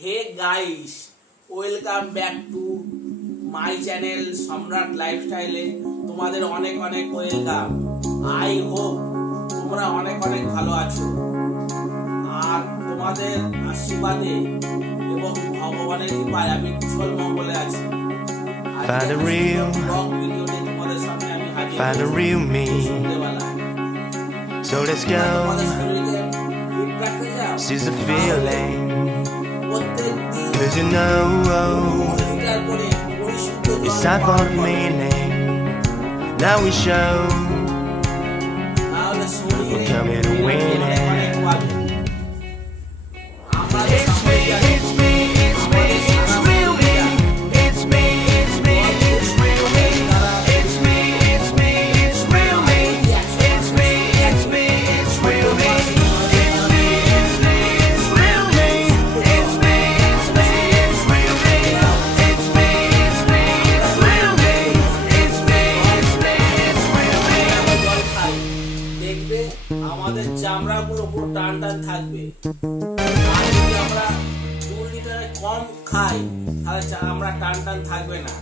Hey guys, welcome back to my channel Samrat লাইফস্টাইলে তোমাদের অনেক অনেক ওয়েলকাম। আই হোপ তোমরা অনেক অনেক ভালো আছো, আর তোমাদের আশীর্বাদে এবং ভগবানের কৃপায় আমি কুশল মঙ্গলে আছি। Find a real, find a real me. So let's go. Seize the feeling, 'cause you know it's time for the meaning. Now we show we're coming and winning. It's me, it's me, it's me, it's real me. It's me, it's me, it's real me. It's me, it's me, it's real me. It's me, it's me, it's real me. It's me, it's me, it's real me. It's me, it's me, it's real me. It's me, it's me, it's real me. It's me, it's me, it's real me. দেখবে আমাদের চামড়াগুলো পুরো টান টান থাকবে। আর যদি আমরা 2 লিটারের কম খাই তাহলে চামড়া টান টান থাকবে না।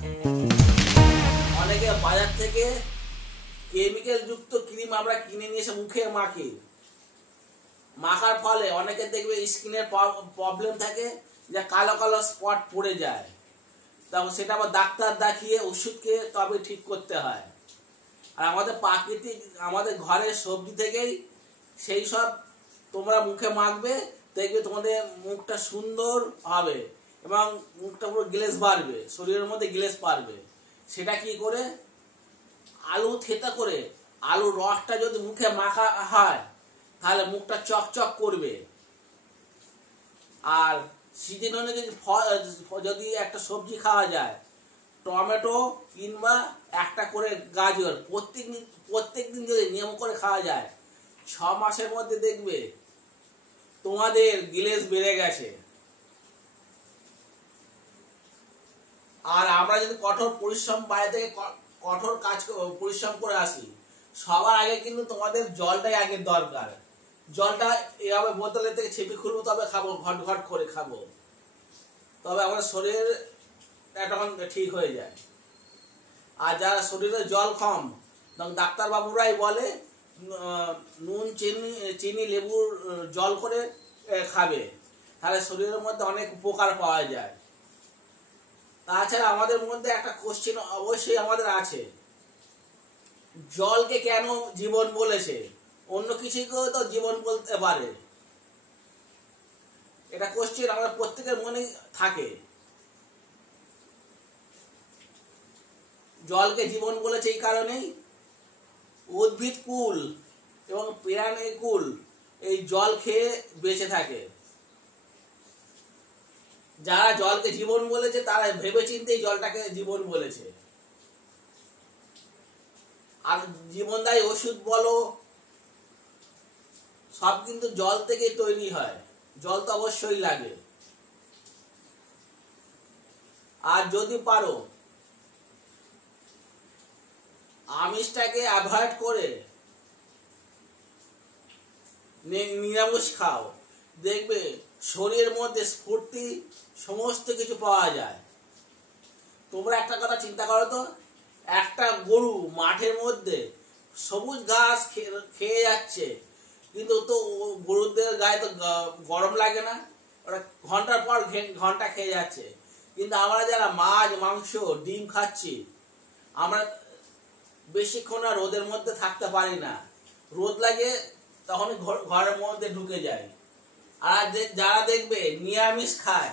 অনেকে বাজার থেকে কেমিক্যাল যুক্ত ক্রিম আমরা কিনে নিয়ে এসে মুখে মাখি, মাখার ফলে অনেকে দেখবে স্কিনের প্রবলেম থাকে, যে কালো কালো স্পট পড়ে যায়। তখন সেটা আবার ডাক্তার দেখিয়ে ওষুধ খেয়ে তবে ঠিক করতে হয়। আর আমাদের প্রাকৃতিক আমাদের ঘরের সবজি থেকেই সেই সব তোমরা মুখে মাখবে, দেখবে তোমাদের মুখটা সুন্দর হবে এবং মুখটা পুরো গ্লেজ বাড়বে, শরীরের মধ্যে গ্লেজ পারবে। সেটা কি করে? আলু থেতা করে আলুর রসটা যদি মুখে মাখা হয় তাহলে মুখটা চকচক করবে। আর সিজন অনুযায়ী যদি একটা সবজি খাওয়া যায়, টমেটো কিংবা একটা করে গাজর প্রত্যেক দিন যদি নিয়ম করে খাওয়া যায়, 6 মাসের মধ্যে দেখবে তোমাদের গ্লেজ বেড়ে গেছে। আর আমরা যদি কঠোর পরিশ্রম বাইরে থেকে কঠোর কাজ পরিশ্রম করে আসি, সবার আগে কিন্তু তোমাদের জলটাই আগে দরকার। জলটা এভাবে বোতলে থেকে ছেপে খুলবো, তবে খাবো, ঘট ঘট করে খাবো, তবে আমাদের শরীর তখন ঠিক হয়ে যায়। আর যারা শরীরে জল কম, ডাক্তারবাবুরাই বলে নুন চিনি লেবুর জল করে খাবে, তাহলে শরীরের মধ্যে অনেক উপকার পাওয়া যায়। তাছাড়া আমাদের মধ্যে একটা কোশ্চেন অবশ্যই আমাদের আছে, জলকে কেন জীবন বলেছে? অন্য কিছুকেও তো জীবন বলতে পারে। এটা কোশ্চেন আমাদের প্রত্যেকের মনেই থাকে। জলকে জীবন বলেছে এই কারণেই, উদ্ভিদ কুল এবং প্রাণী কুল এই জল খেয়ে বেঁচে থাকে। যারা জলকে জীবন বলেছে তারা ভেবেচিন্তেই জলটাকে জীবন বলেছে। আর জীবনদায়ী ওষুধ বলো, সব কিন্তু জল থেকে তৈরি হয়। জল তো অবশ্যই লাগে। আর যদি পারো আমিষটাকে অ্যাভয়েড করে নিরামিষ খাও, দেখবে শরীরের মধ্যে স্ফূর্তি সমস্ত কিছু পাওয়া যায়। তোমরা একটা কথা চিন্তা করো তো, একটা গরু মাঠের মধ্যে সবুজ ঘাস খেয়ে যাচ্ছে, কিন্তু তো গরুদের গায়ে তো গরম লাগে না, ওরা ঘন্টার পর ঘন্টা খেয়ে যাচ্ছে। কিন্তু আমরা যারা মাছ মাংস ডিম খাচ্ছি, আমরা বেশিক্ষণ আর রোদের মধ্যে থাকতে পারি না, রোদ লাগে তখনই ঘরের মধ্যে ঢুকে যায়। আর যারা দেখবে নিরামিষ খায়,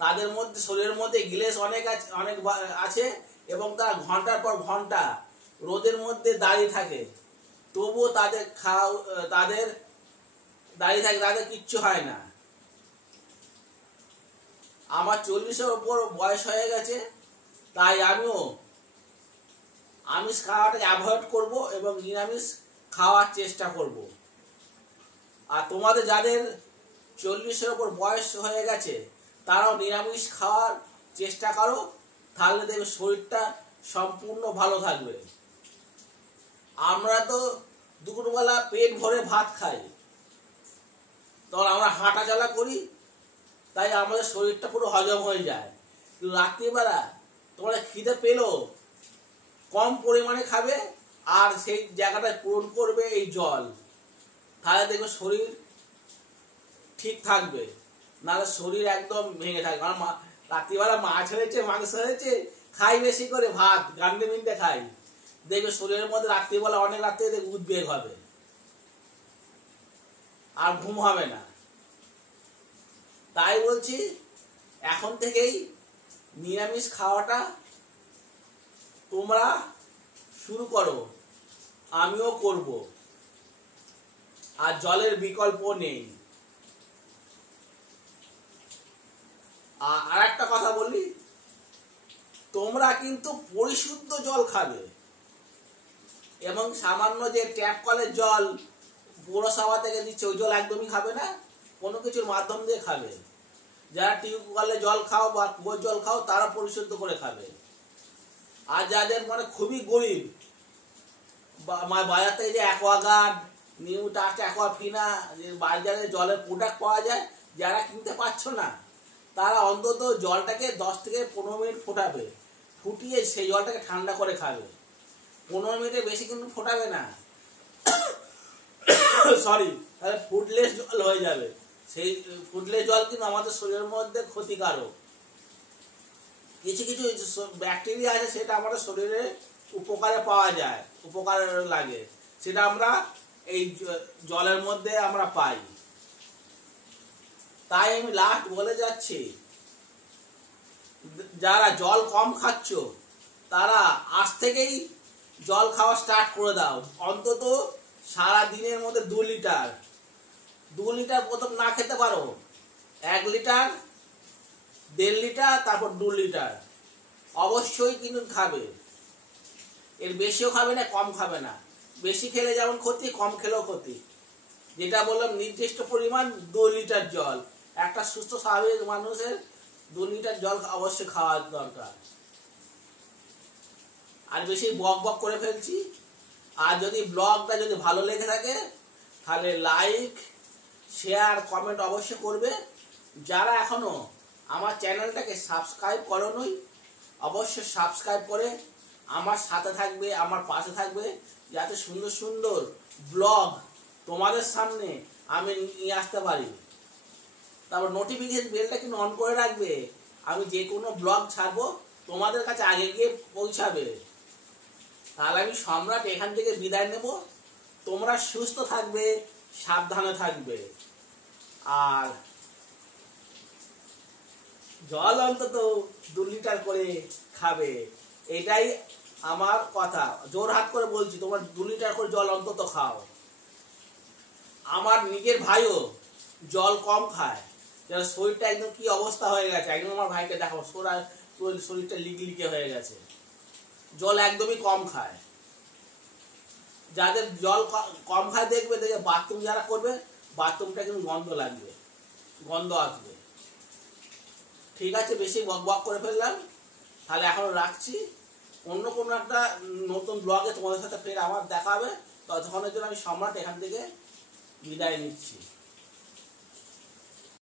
তাদের মধ্যে শরীরের মধ্যে গ্লেজ অনেক আছে এবং তারা ঘন্টার পর ঘন্টা রোদের মধ্যে দাঁড়িয়ে থাকে, তবুও তাদের দাঁড়িয়ে থাকে, তাদের কিচ্ছু হয় না। আমার 40-এর উপর বয়স হয়ে গেছে, তাই আমিও আমিষ খাওয়াটাকে অ্যাভয়েড করব এবং নিরামিষ খাওয়ার চেষ্টা করব। আর তোমাদের যাদের 40-এর উপর বয়স হয়ে গেছে তারাও নিরামিষ খাওয়ার চেষ্টা করো, তাহলে দেখবে শরীরটা সম্পূর্ণ ভালো থাকবে। আমরা তো দুপুরবেলা পেট ভরে ভাত খাই, তখন আমরা হাঁটা চলা করি, তাই আমাদের শরীরটা পুরো হজম হয়ে যায়। কিন্তু রাত্রিবেলা তোমরা খিদে পেলো কম পরিমাণে খাবে, আর সেই জায়গাটায় পূরণ করবে এই জল, তাহলে দেখবে শরীর ঠিক থাকবে। নাহলে শরীর একদম ভেঙে থাকবে। আর রাত্রিবেলা মাছ হয়েছে, মাংস হয়েছে, খাই বেশি করে, ভাত গান্ডে মিন্ডে খাই, দেখবে শরীরের মধ্যে রাত্রিবেলা অনেক রাত্রে দেখবে উদ্বেগ হবে, আর ঘুম হবে না। তাই বলছি এখন থেকেই নিরামিষ খাওয়াটা তোমরা শুরু করো, আমিও করব। আর জলের বিকল্প নেই। আর একটা কথা বলি, তোমরা কিন্তু পরিশুদ্ধ জল খাবে, এবং সামান্য যে ট্যাপ কলের জল পৌরসভা থেকে দিচ্ছে ওই জল একদমই খাবে না, কোনো কিছুর মাধ্যম দিয়ে খাবে। যারা টিউবওয়েলে জল খাও বা কুয়োর জল খাও তারা পরিশুদ্ধ করে খাবে। আর যাদের মানে খুবই গরিব, বাজার থেকে যে অ্যাকোয়াগার্ড, নিউ টাচ, অ্যাকোয়াফিনা, বাজারে জলের প্রোডাক্ট পাওয়া যায়, যারা কিনতে পারছো না তারা অন্তত জলটাকে 10 থেকে 15 মিনিট ফোটাবে, ফুটিয়ে সেই জলটাকে ঠান্ডা করে খাবে। 15 মিনিটের বেশি কিন্তু ফোটাবে না, সরি, তাহলে ফুডলেস জল হয়ে যাবে। সেই ফুডলেস জল কিন্তু আমাদের শরীরের মধ্যে ক্ষতিকারক। কিছু কিছু ব্যাকটেরিয়া আছে সেটা আমাদের শরীরে উপকারে পাওয়া যায়, উপকার লাগে, সেটা আমরা এই জলের মধ্যে আমরা পাই। তাই আমি লাস্ট বলে যাচ্ছি, যারা জল কম খাচ্ছ তারা আজ থেকেই জল খাওয়া স্টার্ট করে দাও। অন্তত সারা দিনের মধ্যে 2 লিটার, 2 লিটার প্রথম না খেতে পারো, 1 লিটার, 1.5 লিটার, তারপর 2 লিটার অবশ্যই কিন্তু খাবে। এর বেশিও খাবে না, কম খাবে না। বেশি খেলে যেমন ক্ষতি, কম খেলেও ক্ষতি। যেটা বললাম নির্দিষ্ট পরিমাণ 2 লিটার জল, একটা সুস্থ স্বাভাবিক মানুষের 2 লিটার জল অবশ্যই খাওয়া দরকার। আর বেশি বক বক করে ফেলছি। আর যদি ব্লগটা যদি ভালো লেগে থাকে তাহলে লাইক, শেয়ার, কমেন্ট অবশ্যই করবে। যারা এখনো আমার চ্যানেলটাকে সাবস্ক্রাইব করোনি অবশ্যই সাবস্ক্রাইব করে আমার সাথে থাকবে, আমার পাশে থাকবে, যাতে সুন্দর সুন্দর ব্লগ তোমাদের সামনে আমি নিয়ে আসতে পারি। তারপর নোটিফিকেশন বেলটা কিন্তু অন করে রাখবে, আমি যে কোনো ব্লগ ছাড়বো তোমাদের কাছে আগে গিয়ে পৌঁছাবে। তাহলে আমি সম্রাট এখান থেকে বিদায় নেব। তোমরা সুস্থ থাকবে, সাবধানে থাকবে, আর জল অন্তত 2 লিটার করে খাবে, এটাই আমার কথা। জোর হাত করে বলছি, তোমরা 2 লিটার করে জল অন্তত খাও। আমার নিজের ভাইও জল কম খায়, যার শরীরটা একদম কি অবস্থা হয়ে গেছে, একদম আমার ভাইকে দেখো শরীরটা লিকে হয়ে গেছে, জল একদমই কম খায়। যাদের জল কম খায় দেখবে বাথরুম যারা করবে, বাথরুমটা কিন্তু গন্ধ লাগবে, গন্ধ আসবে। ঠিক আছে, বেশি বক বক করে ফেললাম, তাহলে এখন রাখছি। অন্য কোনো একটা নতুন ব্লগে তোমাদের সাথে ফের আমার দেখা হবে। ততক্ষণের জন্য আমি সম্রাট এখান থেকে বিদায় নিচ্ছি।